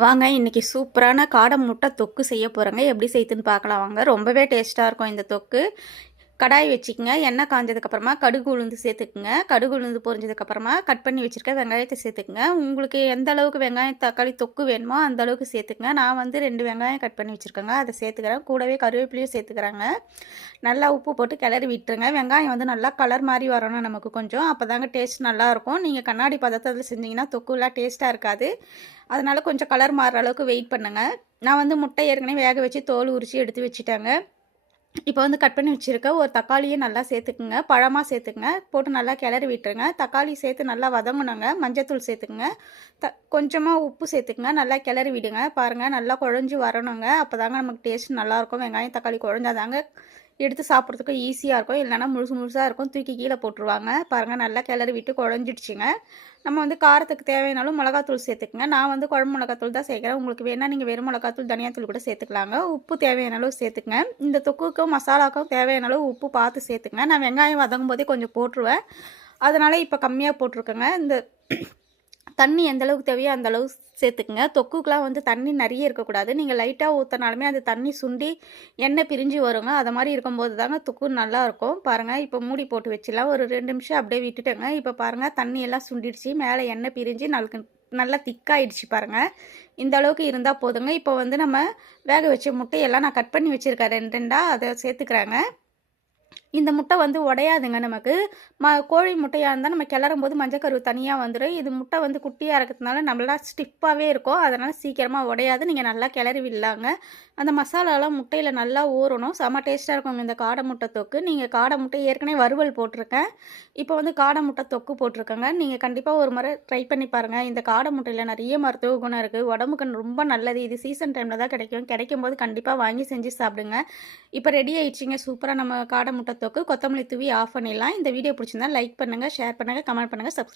வாங்க இன்னைக்கு சூப்பரான காடை முட்டை தொக்கு செய்ய போகிறேங்க. எப்படி செய்யுதுன்னு பார்க்கலாம் வாங்க. ரொம்பவே டேஸ்ட்டாக இருக்கும் இந்த தொக்கு. கடாய் வச்சுக்கங்க. எண்ணெய் காஞ்சதுக்கப்புறமா கடுகு உளுந்து சேர்த்துக்குங்க. கடுகு உளுந்து பொரிஞ்சதுக்கப்புறமா கட் பண்ணி வச்சுருக்க வெங்காயத்தை சேர்த்துக்குங்க. உங்களுக்கு எந்த அளவுக்கு வெங்காயம் தக்காளி தொக்கு வேணுமோ அந்த அளவுக்கு சேர்த்துக்குங்க. நான் வந்து 2 வெங்காயம் கட் பண்ணி வச்சுருக்கேங்க, அதை சேர்த்துக்கிறேன். கூடவே கருவேப்பிலையும் சேர்த்துக்கிறாங்க. நல்லா உப்பு போட்டு கிளறி விட்டுருங்க. வெங்காயம் வந்து நல்லா கலர் மாதிரி வரணும் நமக்கு கொஞ்சம், அப்போ தாங்க டேஸ்ட் நல்லாயிருக்கும். நீங்கள் கண்ணாடி பதத்தில் செஞ்சிங்கன்னா தொக்குலாம் டேஸ்ட்டாக இருக்காது. அதனால் கொஞ்சம் கலர் மாறுற அளவுக்கு வெயிட் பண்ணுங்கள். நான் வந்து முட்டை ஏற்கனவே வேக வச்சு தோல் உரித்து எடுத்து வச்சுட்டேங்க. இப்போ வந்து கட் பண்ணி வச்சுருக்க ஒரு தக்காளியை நல்லா சேர்த்துக்குங்க. பழமாக சேர்த்துக்குங்க. போட்டு நல்லா கிளறி விட்டுருங்க. தக்காளி சேர்த்து நல்லா வதங்கணுங்க. மஞ்சத்தூள் சேர்த்துக்குங்க. கொஞ்சமாக உப்பு சேர்த்துக்குங்க. நல்லா கிளறி விடுங்க. பாருங்கள் நல்லா குழஞ்சி வரணுங்க. அப்போ தாங்க நமக்கு டேஸ்ட் நல்லாயிருக்கும். வெங்காயம் தக்காளி குழஞ்சாதாங்க எடுத்து சாப்பிட்றதுக்கு ஈஸியாக இருக்கும். இல்லைனா முழுசு முழுசாக இருக்கும், தூக்கி கீழே போட்டுருவாங்க. பாருங்கள் நல்லா கிளறி விட்டு குழஞ்சிடுச்சிங்க. நம்ம வந்து காரத்துக்கு தேவையானாலும் மிளகாத்தூள் சேர்த்துக்குங்க. நான் வந்து குழம்பு மிளகாத்தூள் தான் சேர்க்குறேன். உங்களுக்கு வேணால் நீங்கள் வெறும் மிளகாத்தூள் தனியாத்தூள் கூட சேர்த்துக்கலாங்க. உப்பு தேவையான அளவு சேர்த்துக்குங்க. இந்த தொக்குக்கும் மசாலாவுக்கும் தேவையான அளவு உப்பு பார்த்து சேர்த்துக்குங்க. நான் வெங்காயம் வதங்கும் போதே கொஞ்சம் போட்டுருவேன், அதனால் இப்போ கம்மியாக போட்டிருக்கேங்க. இந்த தண்ணி எந்த அளவுக்கு தேவையோ அந்த அளவு சேர்த்துக்குங்க. தொக்குக்கெலாம் வந்து தண்ணி நிறைய இருக்கக்கூடாது. நீங்கள் லைட்டாக ஊற்றினாலுமே அந்த தண்ணி சுண்டி எண்ணெய் பிரிஞ்சு வருங்க. அது மாதிரி இருக்கும்போது தாங்க தொக்கு நல்லாயிருக்கும். பாருங்கள் இப்போ மூடி போட்டு வச்சிடலாம். ஒரு 2 நிமிஷம் அப்படியே விட்டுட்டேங்க. இப்போ பாருங்கள் தண்ணி எல்லாம் சுண்டிடுச்சு, மேலே எண்ணெய் பிரிஞ்சு நல்லா திக்காயிடுச்சு பாருங்கள். இந்த அளவுக்கு இருந்தால் போதுங்க. இப்போ வந்து நம்ம வேக வச்ச முட்டையெல்லாம் நான் கட் பண்ணி வச்சுருக்கேன் 2 2 அதை சேர்த்துக்கிறாங்க. இந்த முட்டை வந்து உடையாதுங்க நமக்கு. கோழி முட்டையாக இருந்தால் நம்ம கிளறும் போது மஞ்சக்கரு தனியாக வந்துடும். இது முட்டை வந்து குட்டியாக இருக்கிறதுனால நல்லா ஸ்டிஃபாகவே இருக்கும், அதனால் சீக்கிரமாக உடையாது. நீங்கள் நல்லா கிளறி விடலாங்க. அந்த மசாலாலாம் முட்டையில் நல்லா ஊறணும். செம்ம டேஸ்ட்டாக இருக்குங்க இந்த காடை முட்டை தொக்கு. நீங்கள் காடை முட்டை ஏற்கனவே வறுவல் போட்டிருக்கேன், இப்போ வந்து காடை முட்டை தொக்கு போட்டிருக்கேங்க. நீங்கள் கண்டிப்பாக ஒரு முறை ட்ரை பண்ணி பாருங்கள். இந்த காடை முட்டையில் நிறைய மருத்துவ குணம் இருக்குது, உடம்புக்கு ரொம்ப நல்லது. இது சீசன் டைமில் தான் கிடைக்கும் போது கண்டிப்பாக வாங்கி செஞ்சு சாப்பிடுங்க. இப்போ ரெடி ஆயிடுச்சிங்க சூப்பராக நம்ம காடை முட்டை தொக்கு. கொத்தமல்லி தூவி ஆஃப் பண்ணிடலாம். இந்த வீடியோ பிடிச்சிருந்தா லைக் பண்ணுங்கள், ஷேர் பண்ணுங்கள், கமெண்ட் பண்ணுங்கள், சப்ஸ்கிரைப்